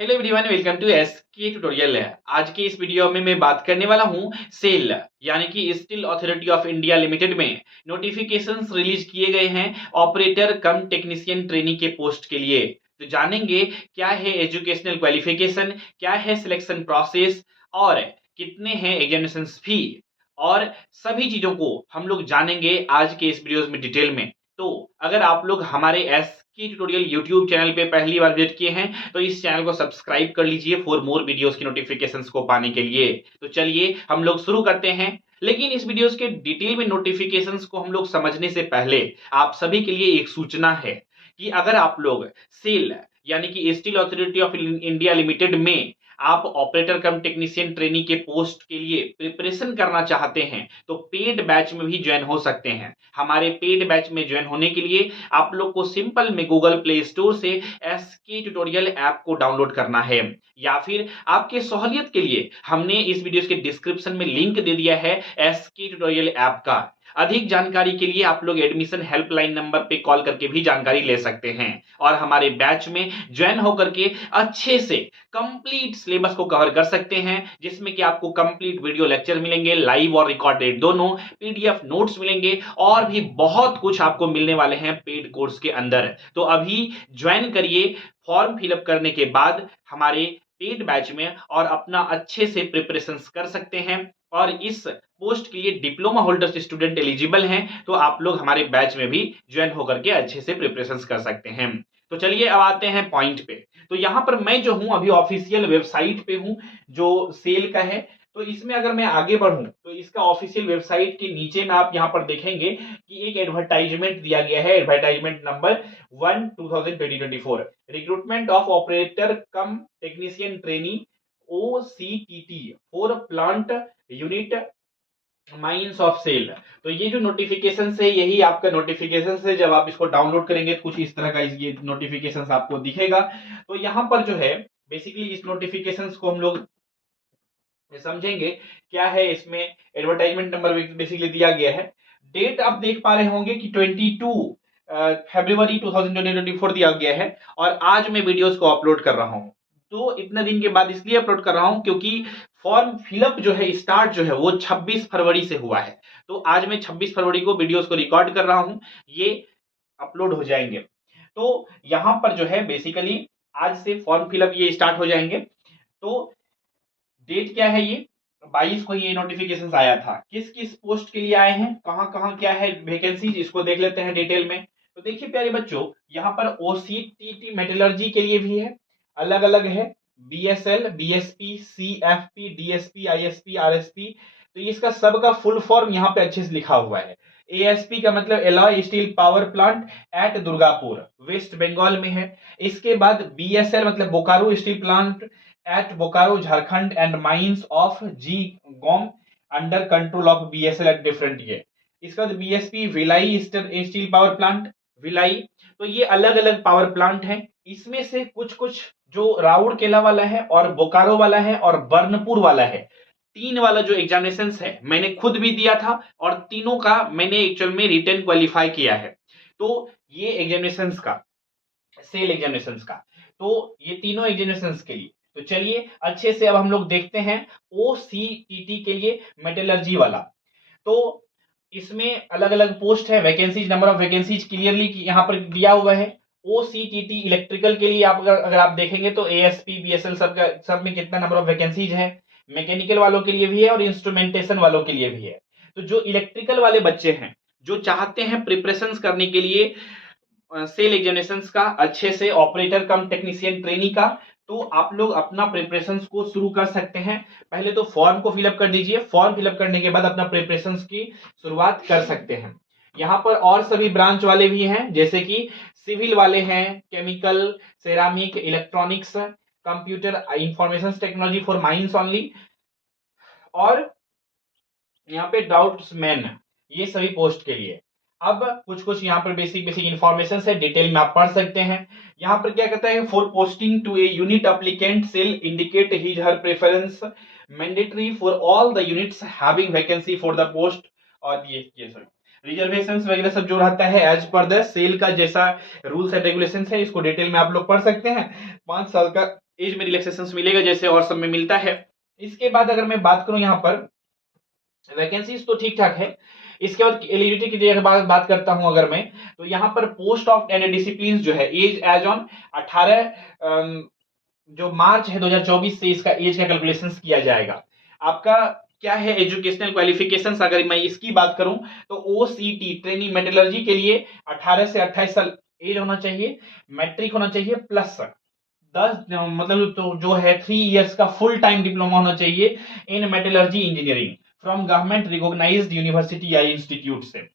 Hello everyone, welcome to SK tutorial. आज के इस वीडियो में मैं बात करने वाला हूं सेल यानी कि steel authority of India limited में नोटिफिकेशंस रिलीज किए गए हैं ऑपरेटर कम टेक्नीशियन ट्रेनी के पोस्ट के लिए। तो जानेंगे क्या है एजुकेशनल क्वालिफिकेशन, क्या है सिलेक्शन प्रोसेस और कितने हैं एग्जामिनेशन फी, और सभी चीजों को हम लोग जानेंगे आज के इस वीडियो में डिटेल में। तो अगर आप लोग हमारे एसके ट्यूटोरियल यूट्यूब चैनल पे पहली बार विजिट किए हैं तो इस चैनल को सब्सक्राइब कर लीजिए फॉर मोर वीडियोस की नोटिफिकेशंस को पाने के लिए। तो चलिए हम लोग शुरू करते हैं। लेकिन इस वीडियोस के डिटेल में नोटिफिकेशंस को हम लोग समझने से पहले आप सभी के लिए एक सूचना है कि अगर आप लोग सेल यानी कि steel authority of India limited में आप ऑपरेटर कम टेक्नीशियन ट्रेनी के पोस्ट के लिए प्रिपरेशन करना चाहते हैं तो पेड बैच में भी ज्वाइन हो सकते हैं। हमारे पेड बैच में ज्वाइन होने के लिए आप लोग को सिंपल में गूगल प्ले स्टोर से एसके ट्यूटोरियल ऐप को डाउनलोड करना है, या फिर आपके सहूलियत के लिए हमने इस वीडियो के डिस्क्रिप्शन में लिंक दे दिया है एसके ट्यूटोरियल ऐप का। अधिक जानकारी के लिए आप लोग एडमिशन हेल्पलाइन नंबर पे कॉल करके भी जानकारी ले सकते हैं और हमारे बैच में ज्वाइन होकर के अच्छे से कंप्लीट सिलेबस को कवर कर सकते हैं, जिसमें कि आपको कंप्लीट वीडियो लेक्चर मिलेंगे, लाइव और रिकॉर्डेड दोनों, पीडीएफ नोट्स मिलेंगे और भी बहुत कुछ आपको मिलने वाले हैं पेड कोर्स के अंदर। तो अभी ज्वाइन करिए फॉर्म फिलअप करने के बाद हमारे पेड बैच में और अपना अच्छे से प्रिपरेशन कर सकते हैं। और इस पोस्ट के लिए डिप्लोमा होल्डर्स स्टूडेंट एलिजिबल हैं तो आप लोग हमारे बैच में भी ज्वाइन होकर के अच्छे से प्रिपरेशन कर सकते हैं। तो चलिए अब आते हैं पॉइंट पे। तो यहां पर मैं जो हूं अभी ऑफिशियल वेबसाइट पे हूं जो सेल का है। तो इसमें अगर मैं आगे बढ़ूं तो इसका ऑफिशियल वेबसाइट के नीचे में आप यहां पर देखेंगे कि एक एडवर्टाइजमेंट दिया गया है, advertisement number 1/2024, recruitment of operator cum technician trainee OCTT for plant unit mines of SAIL. तो ये जो नोटिफिकेशन है यही आपका नोटिफिकेशन है। जब आप इसको डाउनलोड करेंगे तो कुछ इस तरह का ये नोटिफिकेशन आपको दिखेगा। तो यहां पर जो है बेसिकली इस नोटिफिकेशन को हम लोग समझेंगे क्या है। इसमें एडवर्टाइजमेंट नंबर बेसिकली दिया गया है। डेट आप देख पा रहे होंगे कि 22 फरवरी 2024 दिया गया है और आज मैं वीडियोस को अपलोड कर रहा हूं। तो इतने दिन के बाद इसलिए अपलोड कर रहा हूं क्योंकि फॉर्म फिलअप जो है स्टार्ट जो है वो 26 फरवरी से हुआ है। तो आज मैं 26 फरवरी को वीडियोस को रिकॉर्ड कर रहा हूं, ये अपलोड हो जाएंगे। तो यहां पर जो है बेसिकली आज से फॉर्म फिलअप ये स्टार्ट हो जाएंगे। तो डेट क्या है, ये 22 को ये नोटिफिकेशन आया था। किस किस पोस्ट के लिए आए हैं, कहां कहां क्या है वैकेंसी, इसको देख लेते हैं डिटेल में। तो देखिए प्यारे बच्चों, यहाँ पर OCTT मेटलर्जी के लिए भी है, अलग अलग है। BSL, BSP, CFP, DSP, ISP, RSP। तो इसका सबका फुल फॉर्म यहाँ पे अच्छे से लिखा हुआ है। ASP का मतलब alloy steel power plant at Durgapur, west Bengal में है। इसके बाद BSL मतलब Bokaro steel plant at Bokaro, Jharkhand and mines of G GOM under control of BSL at different year। इसका BSP Bhilai steel power plant Bhilai. तो ये अलग अलग पावर प्लांट हैं। इसमें से कुछ कुछ जो राउरकेला वाला है और बोकारो वाला है और बर्नपुर वाला है, तीन वाला जो एग्जामिनेशन है मैंने खुद भी दिया था और तीनों का मैंने एक्चुअल में रिटन क्वालिफाई किया है। तो ये एग्जामिनेशन का, सेल एग्जामिनेशन का, तो ये तीनों एग्जामिनेशन के लिए। तो चलिए अच्छे से अब हम लोग देखते हैं OCTT के लिए मेटलर्जी वाला। तो इसमें अलग अलग पोस्ट है, vacancies, number of vacancies clearly यहाँ पर दिया हुआ है। OCTT इलेक्ट्रिकल के लिए आप अगर आप देखेंगे तो ASP, BSL सब में कितना नंबर ऑफ वैकेंसीज है। मैकेनिकल वालों के लिए भी है और इंस्ट्रूमेंटेशन वालों के लिए भी है। तो जो इलेक्ट्रिकल वाले बच्चे हैं जो चाहते हैं प्रिपरेशन करने के लिए सेल एग्जामिनेशन का अच्छे से, ऑपरेटर कम टेक्नीशियन ट्रेनी का, तो आप लोग अपना प्रिपरेशन को शुरू कर सकते हैं। पहले तो फॉर्म को फिलअप कर दीजिए, फॉर्म फिलअप करने के बाद अपना प्रिपरेशन की शुरुआत कर सकते हैं। यहाँ पर और सभी ब्रांच वाले भी हैं, जैसे कि सिविल वाले हैं, chemical, ceramic, electronics, computer information technology for mines only, और यहाँ पे डाउट्समैन, ये सभी पोस्ट के लिए। अब कुछ कुछ यहाँ पर बेसिक बेसिक इंफॉर्मेशन है, डिटेल में आप पढ़ सकते हैं। यहाँ पर क्या कहता है, for posting to a unit applicant SAIL indicate his her preference mandatory for all the units having vacancy for the post. और ये सब रिजर्वेशंस वगैरह सब जो रहता है एज पर द सेल का जैसा रूल्स एंड रेगुलेशंस है, इसको डिटेल में आप लोग पढ़ सकते हैं। 5 साल का एज में रिलैक्सेशन मिलेगा जैसे और सब में मिलता है। इसके बाद अगर मैं बात करूं यहाँ पर वैकेंसीज तो ठीक ठाक है। इसके बाद एलिजिबिलिटी की अगर बात करता हूं अगर मैं, तो यहाँ पर पोस्ट ऑफ एंड डिसिप्लिन जो है एज एज ऑन 18 जो मार्च है 2024 से इसका एज का कैलकुलेशन किया जाएगा। आपका क्या है एजुकेशनल क्वालिफिकेशंस, अगर मैं इसकी बात करूं तो ओसीटी ट्रेनिंग मेटलर्जी के लिए 18 से 28 साल एज होना चाहिए, मैट्रिक होना चाहिए प्लस 10 मतलब तो जो है 3 इयर्स का फुल टाइम डिप्लोमा होना चाहिए in metallurgy engineering from government recognised university या इंस्टीट्यूट से।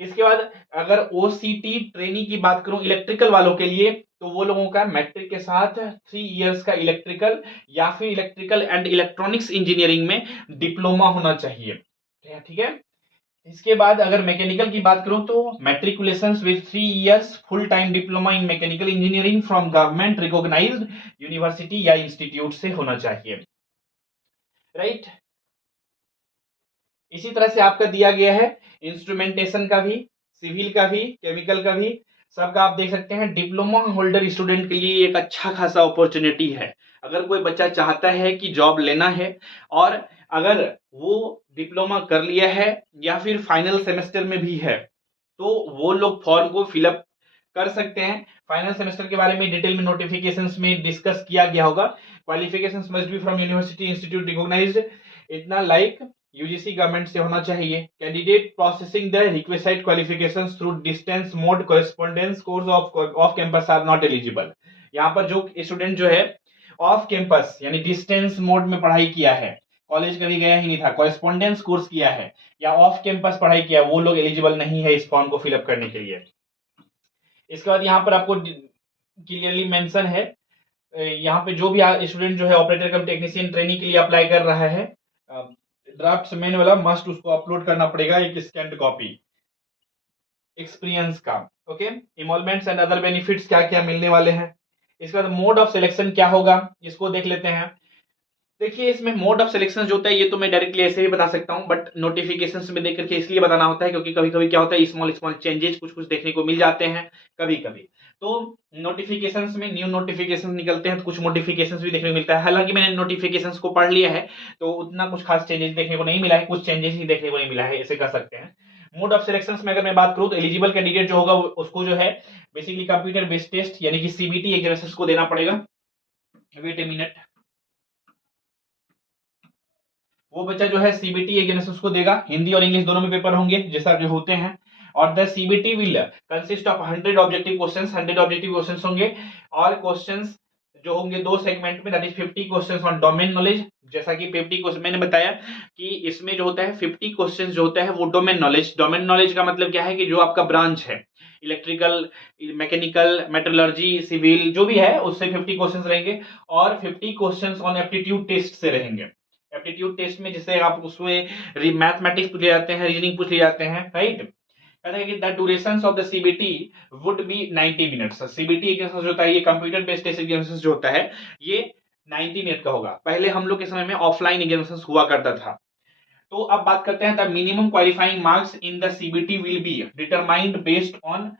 इसके बाद अगर ओसीटी ट्रेनिंग की बात करूं इलेक्ट्रिकल वालों के लिए, तो वो लोगों का मैट्रिक के साथ 3 इयर्स का इलेक्ट्रिकल या फिर इलेक्ट्रिकल एंड इलेक्ट्रॉनिक्स इंजीनियरिंग में डिप्लोमा होना चाहिए। ठीक है। इसके बाद अगर मैकेनिकल की बात करूं तो matriculation with 3 years full time diploma in mechanical engineering from government recognised university या इंस्टीट्यूट से होना चाहिए। राइट। इसी तरह से आपका दिया गया है इंस्ट्रूमेंटेशन का भी, सिविल का भी, केमिकल का भी, सबका आप देख सकते हैं। डिप्लोमा होल्डर स्टूडेंट के लिए एक अच्छा खासा अपॉर्चुनिटी है। अगर कोई बच्चा चाहता है कि जॉब लेना है और अगर वो डिप्लोमा कर लिया है या फिर फाइनल सेमेस्टर में भी है, तो वो लोग फॉर्म को फिलअप कर सकते हैं। फाइनल सेमेस्टर के बारे में डिटेल में नोटिफिकेशंस में डिस्कस किया गया होगा। Qualifications must be from university institute recognised, इतना लाइक यूजीसी गवर्नमेंट से होना चाहिए। Candidate processing the requested qualifications through distance mode correspondence course off campus are not eligible. यहाँ पर जो स्टूडेंट जो है ऑफ कैंपस यानी डिस्टेंस मोड में पढ़ाई किया है, कॉलेज कभी गया ही नहीं था, कॉरेस्पॉन्डेंस कोर्स किया है या ऑफ कैंपस पढ़ाई किया, वो लोग एलिजिबल नहीं है इस फॉर्म को फिलअप करने के लिए। इसके बाद यहाँ पर आपको क्लियरली मेंशन है, यहाँ पे जो भी स्टूडेंट जो है ऑपरेटर कम टेक्नीशियन ट्रेनिंग के लिए अप्लाई कर रहा है, ड्राफ्ट्समैन वाला मस्ट उसको अपलोड करना पड़ेगा एक स्कैन्ड कॉपी एक्सपीरियंस का। ओके। इमोलमेंट्स एंड अदर बेनिफिट्स क्या क्या मिलने वाले हैं। इसके बाद मोड ऑफ सिलेक्शन क्या होगा, इसको देख लेते हैं। देखिए इसमें मोड ऑफ सिलेक्शन जो होता है ये तो मैं डायरेक्टली ऐसे भी बता सकता हूं, बट नोटिफिकेशंस में देख करके इसलिए बताना होता है क्योंकि कभी कभी क्या होता है स्मॉल स्मॉल चेंजेस कुछ कुछ देखने को मिल जाते हैं कभी कभी। तो नोटिफिकेशंस में न्यू नोटिफिकेशंस निकलते हैं तो कुछ मॉडिफिकेशंस भी देखने को मिलता है। हालांकि मैंने नोटिफिकेशंस को पढ़ लिया है तो उतना कुछ खास चेंजेस देखने को नहीं मिला है, कुछ चेंजेस ही देखने को नहीं मिला है, ऐसे कह सकते हैं। मोड ऑफ सिलेक्शन में अगर मैं बात करूं तो एलिजिबल कैंडिडेट जो होगा उसको जो है बेसिकली कंप्यूटर बेस्ड टेस्ट यानी कि सीबीटी एग्जामिनेशन को देना पड़ेगा। Wait a minute. वो बच्चा जो है सीबीटी एग्जामिनेशन को देगा, हिंदी और इंग्लिश दोनों में पेपर होंगे जैसा जो होते हैं। और the CBT will consist of 100 objective questions, 100 objective questions होंगे और क्वेश्चंस जो होंगे दो सेगमेंट में, that is 50 questions on domain knowledge. जैसा कि 50 क्वेश्चन मैंने बताया कि इसमें जो होता है 50 क्वेश्चंस जो होता है वो डोमेन नॉलेज। डोमेन नॉलेज का मतलब क्या है कि जो आपका ब्रांच है इलेक्ट्रिकल, मैकेनिकल, मेटलर्जी, सिविल जो भी है उससे 50 क्वेश्चंस रहेंगे और 50 क्वेश्चंस ऑन एप्टीट्यूड टेस्ट से रहेंगे। एप्टीट्यूड टेस्ट में जैसे आप उसमें मैथमेटिक्स पूछ ले जाते हैं, रीजनिंग पूछ ले जाते हैं, राइट। कहते हैं कि the duration of the CBT would be 90 minutes. CBT examination जो होता है ये कंप्यूटर बेस्ड टेस्ट एग्जामिनेशन जो होता है ये 90 मिनट का होगा। पहले हम लोग के समय में ऑफलाइन एग्जामिनेशन हुआ करता था। तो अब बात करते हैं the minimum qualifying marks in the CBT will be determined based on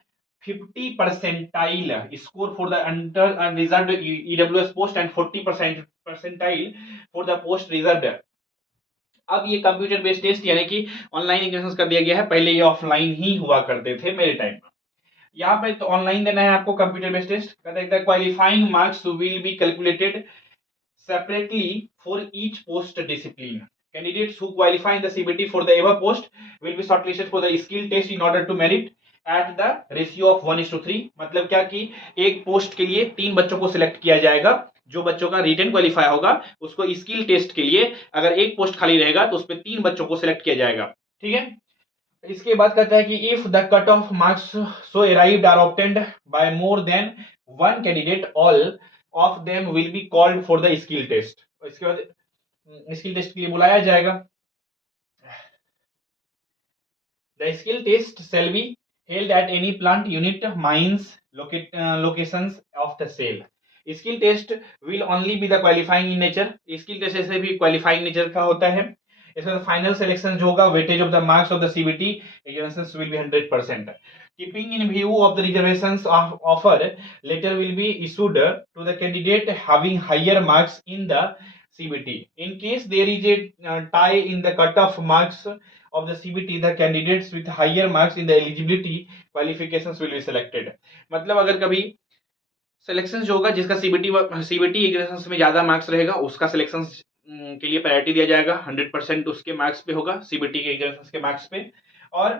50 percentile score for the under reserved EWS post and 40 percentile for the post reserved. अब ये कंप्यूटर बेस्ड टेस्ट यानी कि ऑनलाइन एग्जामिनेशन कर दिया गया है, पहले ये ऑफलाइन ही हुआ करते थे मेरे टाइम में। यहाँ पे तो ऑनलाइन देना है आपको कंप्यूटर बेस्ड टेस्ट। कहते हैं qualifying marks will be calculated separately for each post discipline. Candidates who qualify in the CBT for the above post will be shortlisted for the skill test in order to merit at the ratio of 1:3। मतलब क्या कि एक post के लिए 3 बच्चों को select किया जाएगा। जो बच्चों का रिटन क्वालिफाई होगा उसको स्किल टेस्ट के लिए अगर एक पोस्ट खाली रहेगा तो उस पर 3 बच्चों को सिलेक्ट किया जाएगा। ठीक है। इसके बाद कहता है कि if the cut off marks so arrived are obtained by more than one candidate all of them will be called for the skill test. इसके बाद स्किल टेस्ट के लिए बुलाया जाएगा। The skill test shall be held at any plant unit mines locations of the SAIL. Skill test will only be the qualifying in nature. Skill test ऐसे भी qualifying nature का होता है। इसका फाइनल सिलेक्शन जो होगा, weightage of the marks of the CBT examinations will be 100%. Keeping in view of the reservations, offer letter will be issued to the candidate having higher marks in the CBT. In case there is a tie in the cutoff marks of the CBT, the candidates with higher marks in the eligibility qualifications will be selected. मतलब अगर कभी selection जो होगा, जिसका CBT examination में ज्यादा marks रहेगा, उसका सिलेक्शन के लिए प्रायोरिटी दिया जाएगा. 100% उसके मार्क्स पे होगा, सीबीटी के एग्जामिनेशन के मार्क्स पे. और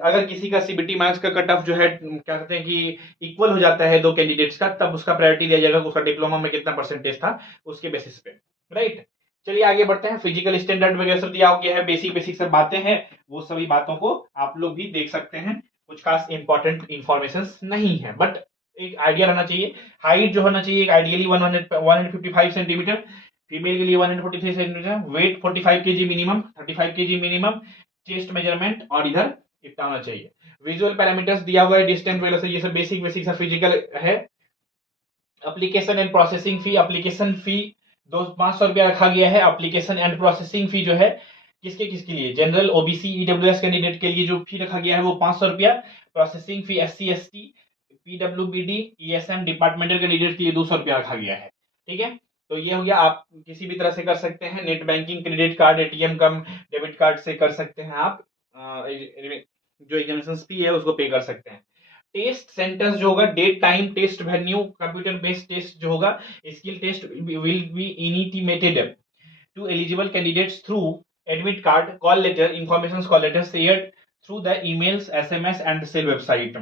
अगर किसी का सीबीटी मार्क्स का कट ऑफ जो है, क्या कहते हैं कि इक्वल हो जाता है दो कैंडिडेट्स का, तब उसका प्रायोरिटी दिया जाएगा उसका डिप्लोमा में कितना परसेंटेज था उसके बेसिस पे. राइट, चलिए आगे बढ़ते हैं. फिजिकल स्टैंडर्ड वगैरह सब दिया गया है, बेसिक बेसिक सब बातें हैं, वो सभी बातों को आप लोग भी देख सकते हैं. कुछ खास इंपॉर्टेंट इंफॉर्मेशन नहीं है, बट एक आइडिया रहना चाहिए. हाइट जो होना चाहिए आइडियली 155 सेंटीमीटर, फीमेल के लिए 143 centimetre, weight 45 kg minimum, 35 kg minimum, chest measurement और इधर इतना होना चाहिए. विजुअल पैरामीटर्स दिया हुआ है, डिस्टेंस वगैरह से, ये सब बेसिक बेसिक सा फिजिकल है. Application and processing fee, application fee 500 रुपया रखा गया है. एप्लीकेशन एंड प्रोसेसिंग फी जो है किसके किसके लिए, जनरल, ओबीसी, ईडब्ल्यूएस कैंडिडेट के लिए जो फी रखा गया है वो 500 रुपया. Processing fee SC ST, PWBD, ESM departmental candidate के लिए 200 रुपया रखा गया है. ठीक है, तो ये हो गया. आप किसी भी तरह से कर सकते हैं, net banking, credit card, ATM cum debit card से कर सकते हैं. आप जो एग्जामिनेशन फी है उसको पे कर सकते हैं. टेस्ट सेंटर्स जो होगा, date, time, test venue, computer based test जो होगा, skill test will be intimated to eligible candidates through admit card, call letter, information call letter shared through the emails, SMS and cell website.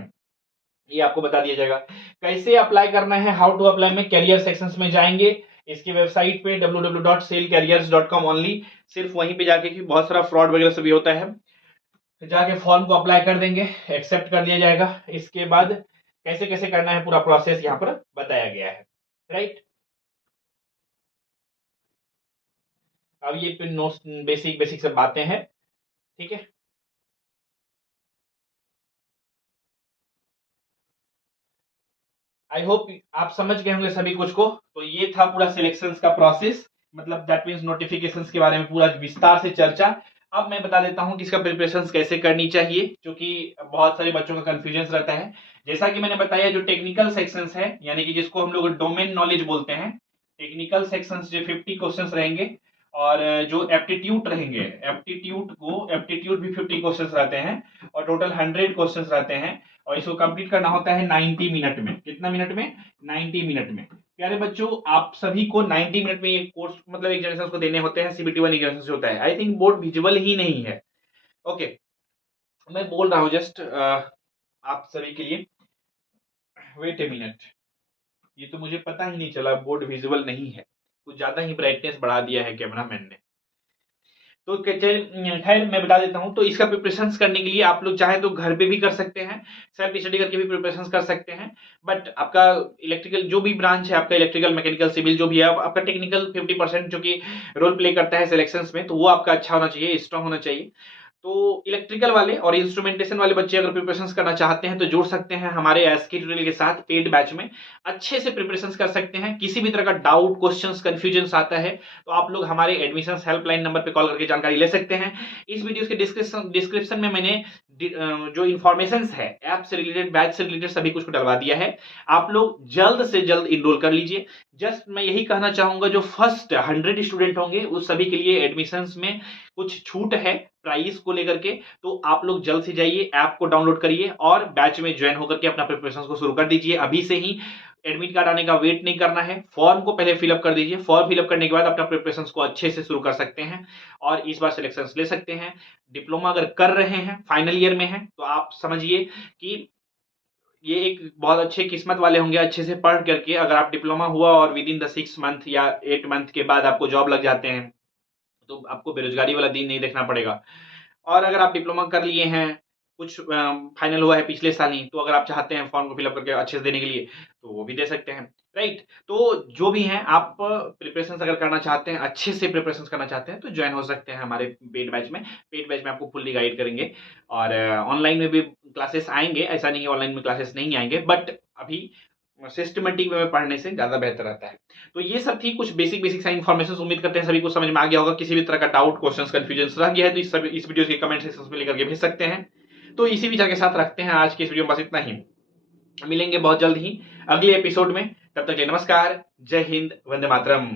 ये आपको बता दिया जाएगा. कैसे apply करना है, हाउ टू अप्लाई में कैरियर सेक्शंस में जाएंगे, इसकी वेबसाइट पे www.sailcareers.com ओनली, सिर्फ वहीं पे जाके, कि बहुत सारा फ्रॉड वगैरह सभी होता है, जाके फॉर्म को अप्लाई कर देंगे, एक्सेप्ट कर लिया जाएगा. इसके बाद कैसे कैसे करना है पूरा प्रोसेस यहाँ पर बताया गया है. राइट, अब ये बेसिक बेसिक सब बातें हैं. ठीक है, आई होप आप समझ गए होंगे सभी कुछ को. तो ये था पूरा सिलेक्शंस का प्रोसेस, मतलब दैट मींस नोटिफिकेशंस के बारे में पूरा विस्तार से चर्चा. अब मैं बता देता हूं कि इसका प्रिपरेशन कैसे करनी चाहिए, क्योंकि बहुत सारे बच्चों का कंफ्यूजन रहता है. जैसा कि मैंने बताया, जो टेक्निकल सेक्शंस है, यानी कि जिसको हम लोग डोमेन नॉलेज बोलते हैं, टेक्निकल सेक्शंस जो 50 क्वेश्चंस रहेंगे, और जो एप्टीट्यूड रहेंगे, एप्टीट्यूड भी 50 क्वेश्चंस रहते हैं, और टोटल 100 क्वेश्चंस रहते हैं. और इसको कंप्लीट करना होता है 90 मिनट में. कितना मिनट में? 90 मिनट में. प्यारे बच्चों, आप सभी को 90 मिनट में ये कोर्स, मतलब एग्जामिनेशन को देने होते हैं. सीबीटी 1 एग्जामिनेशन होता है. आई थिंक बोर्ड विजुअल ही नहीं है. ओके, मैं बोल रहा हूँ जस्ट आप सभी के लिए. वेट ए मिनट, ये तो मुझे पता ही नहीं चला बोर्ड विजुअल नहीं है. कुछ ज्यादा ही ब्राइटनेस बढ़ा दिया है कैमरामैन ने. तो खैर मैं बता देता हूं. तो इसका प्रिपरेशन करने के लिए आप लोग चाहे तो घर पे भी कर सकते हैं, सेल्फ स्टडी करके भी प्रिपरेशन कर सकते हैं. बट आपका इलेक्ट्रिकल जो भी ब्रांच है, आपका इलेक्ट्रिकल, मैकेनिकल, सिविल जो भी है, आपका टेक्निकल 50% जो कि रोल प्ले करता है सिलेक्शंस में, तो वो आपका अच्छा होना चाहिए, स्ट्रांग होना चाहिए. तो इलेक्ट्रिकल वाले और इंस्ट्रूमेंटेशन वाले बच्चे अगर प्रिपरेशन करना चाहते हैं तो जुड़ सकते हैं हमारे एसके ट्यूटोरियल के साथ पेड बैच में. अच्छे से प्रिपरेशन कर सकते हैं. किसी भी तरह का डाउट, क्वेश्चंस, कंफ्यूजन आता है तो आप लोग हमारे एडमिशन हेल्पलाइन नंबर पे कॉल करके जानकारी ले सकते हैं. इस वीडियो के डिस्क्रिप्शन में मैंने जो इंफॉर्मेशन है ऐप से रिलेटेड, बैच से रिलेटेड, सभी कुछ को डलवा दिया है. आप लोग जल्द से जल्द इनरोल कर लीजिए. जस्ट मैं यही कहना चाहूंगा, जो फर्स्ट 100 स्टूडेंट होंगे उस सभी के लिए एडमिशंस में कुछ छूट है प्राइस को लेकर के. तो आप लोग जल्द से जाइए, ऐप को डाउनलोड करिए और बैच में ज्वाइन होकर के अपना प्रिपरेशन को शुरू कर दीजिए. अभी से ही एडमिट कार्ड आने का वेट नहीं करना है. फॉर्म को पहले फिलअप कर दीजिए. फॉर्म फिलअप करने के बाद अपना प्रिपरेशन को अच्छे से शुरू कर सकते हैं और इस बार सिलेक्शन ले सकते हैं. डिप्लोमा अगर कर रहे हैं, फाइनल ईयर में है, तो आप समझिए कि ये एक बहुत अच्छे किस्मत वाले होंगे. अच्छे से पढ़ करके अगर आप डिप्लोमा हुआ और विद इन द 6 मंथ या 8 मंथ के बाद आपको जॉब लग जाते हैं, तो आपको बेरोजगारी वाला दिन नहीं देखना पड़ेगा. और अगर आप डिप्लोमा कर लिए हैं, कुछ फाइनल हुआ है पिछले साल ही, तो अगर आप चाहते हैं फॉर्म को फिलअप करके अच्छे से देने के लिए, तो वो भी दे सकते हैं. राइट, तो जो भी हैं, आप प्रिपरेशन अगर करना चाहते हैं, अच्छे से प्रिपरेशन करना चाहते हैं, तो ज्वाइन हो सकते हैं हमारे पेड बैच में. पेड बैच में आपको फुल्ली गाइड करेंगे और ऑनलाइन में भी क्लासेस आएंगे. ऐसा नहीं है ऑनलाइन में क्लासेस नहीं आएंगे, बट अभी सिस्टमेटिक वे में पढ़ने से ज्यादा बेहतर रहता है। तो ये सब थी कुछ बेसिक सा इन्फॉर्मेशन। उम्मीद करते हैं सभी को समझ में आ गया होगा। किसी भी तरह का डाउट, क्वेश्चंस, कंफ्यूजन रह गया है तो इस वीडियो के कमेंट सेक्शन में लेकर के भेज सकते हैं। तो इसी विचार के साथ रखते हैं आज के इस वीडियो में बस इतना ही। मिलेंगे बहुत जल्द ही अगले एपिसोड में। तब तक के लिए नमस्कार, जय हिंद, वंदे मातरम।